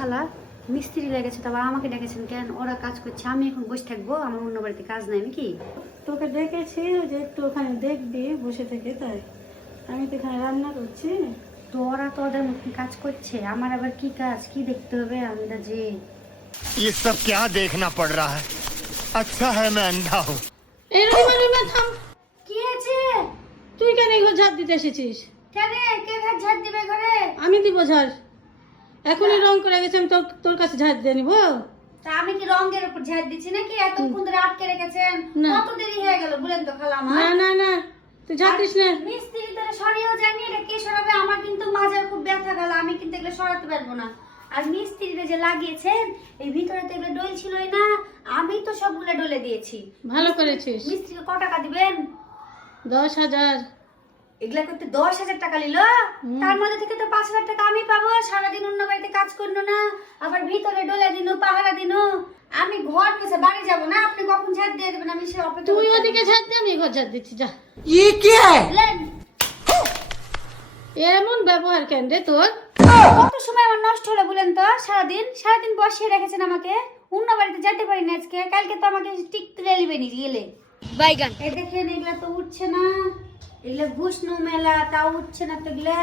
খালা মিস্ত্রি লেগেছে, তারপর আমাকে ডেকেছেন কেন? ওরা কাজ করছে, আমি এখন বসে থাকবো? আমার অন্য বাড়িতে কাজ নাই নাকি? তোকে ডেকেছি যে একটু ওখানে দেখবি বসে থেকে, তাই আমি তো এখানে রান্না করছি। তো ওরা তো ওদের মতন কাজ করছে, আমার আবার কি কাজ, কি দেখতে হবে আন্দাজে? ये सब क्या देखना पड़ रहा है? अच्छा है मैं अंधा हूँ। এই রহিমা থাম। কি আছে? তুই কেন এই ঘর ঝাড় দিতে এসেছিস? কেন? কে ঘর ঝাড় দিবে ঘরে? আমি দিব ঝাড়। এখনই রং করে গেছে, আমি তোর কাছে ঝাড় দিয়ে নিবো? তা আমি কি রঙের উপর ঝাড় দিচ্ছি নাকি? এতক্ষণ ধরে আটকে রেখেছেন, না। কত দেরি হয়ে গেল বলেন তো খালা আমার? না না না, তুই ঝাড় দিস না। মিস্ত্রি ধরে সরিয়েও যায়নি, এটা কে সরাবে? আমার কিন্তু মাজার খুব ব্যথা গেল, আমি কিন্তু এগুলো সরাতে পারবো না। আর মিস্ত্রিটা যে লাগিয়েছেন এই ভিতরে তো এগুলো ডোল ছিলই না, আমি তো সবগুলো ডলে দিয়েছি। ভালো করেছিস। মিস্ত্রিকে ক টাকা দিবেন? 10,000। এগুলা করতে 10,000 টাকা নিল, তার মধ্যে থেকে তো 5,000 টাকা আমি পাবো। সারাদিন অন্য বাড়িতে কাজ করলো না, আবার ভিতরে ডলে দিন, পাহারা দিন। আমি ঘর মুছে বাড়ি যাবো না, আপনি কখন ঝাড় দিয়ে দেবেন? আমি সে অপেক্ষা তুই করতে ওদিকে ঝাড় দে, আমি ঘর ঝাড় দিচ্ছি, যা। থাকবো। এমন ব্যবহার কেন রে তোর? কত সময় আমার নষ্ট হলো বলেন তো? সারাদিন বসিয়ে রেখেছেন আমাকে, অন্য বাড়িতে যেতে পারি না আজকে। কালকে তো আমাকে টিক তুলে নিবে নি গেলে বাইগান। এই দেখেন এগুলা তো উঠছে না, এগুলা ঘুষনু মেলা, তাও উঠছে না তো এগুলা।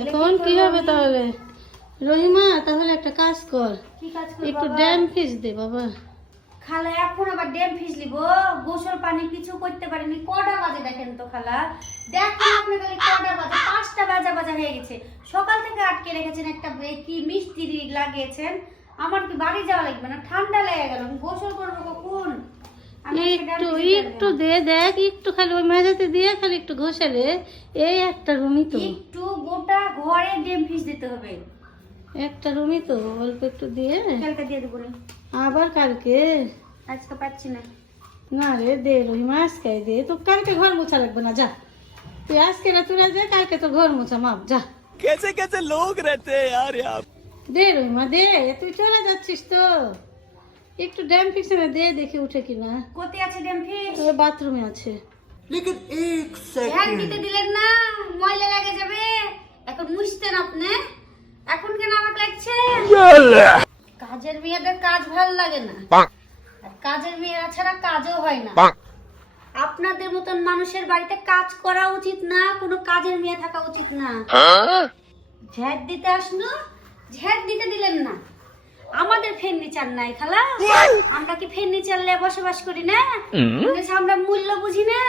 এখন কি হবে তাহলে? রহিমা তাহলে একটা কাজ কর, কি কাজ করব একটু বাবা? ড্যাম ফিস দে বাবা। খালা এখন আবার ড্যাম ফিসলিব? গোসল পানি কিছু করতে পারিনি। কটা বাজে দেখেন তো খালা, দেখেন আপনি খালি কটা বাজে, 5টা বাজা হয়ে গেছে। সকাল থেকে আটকে রেখেছেন একটা কি মিস্ত্রি লাগিয়েছেন। আমার কি বাড়ি যাওয়া লাগবে না? ঠান্ডা লেগে গেল, আমি গোসল করবো কখন? আমি আজকে dam একটু ফিসতে একটু পারবো না। দে, দেখ একটু খালি ওই মেঝেতে দিয়ে খালি একটু ঘষালে, এই একটা রুমই তো, একটু গোটা ঘরে ড্যাম ফিস দিতে হবে। একটা রুমই তো, অল্প একটু দিয়ে। কালকে দিয়ে দেবো না, আবার কালকে? আজকে পাচ্ছি না। না রে, দে রহিমা, আজকে দে। তো কালকে ঘর মোছা লাগবে না, যা। তুই আজকে না তুই যা, কালকে তোর ঘর মোছা মাপ, যা। कैसे कैसे लोग रहते हैं यार यहाँ। দে রহিমা দে, তুই চলে যাচ্ছিস তো, একটু ড্যাম ফিক্স দে, দেখি উঠে কিনা। কোথায় আছে ড্যাম ফিস? ওই বাথরুমে আছে। लेकिन एक ঝাড় দিতে দিলেন না, ময়লা লেগে যাবে। এখন মুছতেন আপনি, এখন কেন আমাকে লাগছে? কাজের মেয়েদের কাজ ভাল লাগে না, আর কাজের মেয়েরা ছাড়া কাজও হয় না। আপনাদের মতন মানুষের বাড়িতে কাজ করা উচিত না, কোনো কাজের মেয়ে থাকা উচিত না। ঝাড় দিতে আসলো, ঝাড় দিতে দিলেন না। আমাদের ফার্নিচার নাই খালা, আমরা কি ফার্নিচার নিয়ে বসবাস করি না? আমরা মূল্য বুঝি না।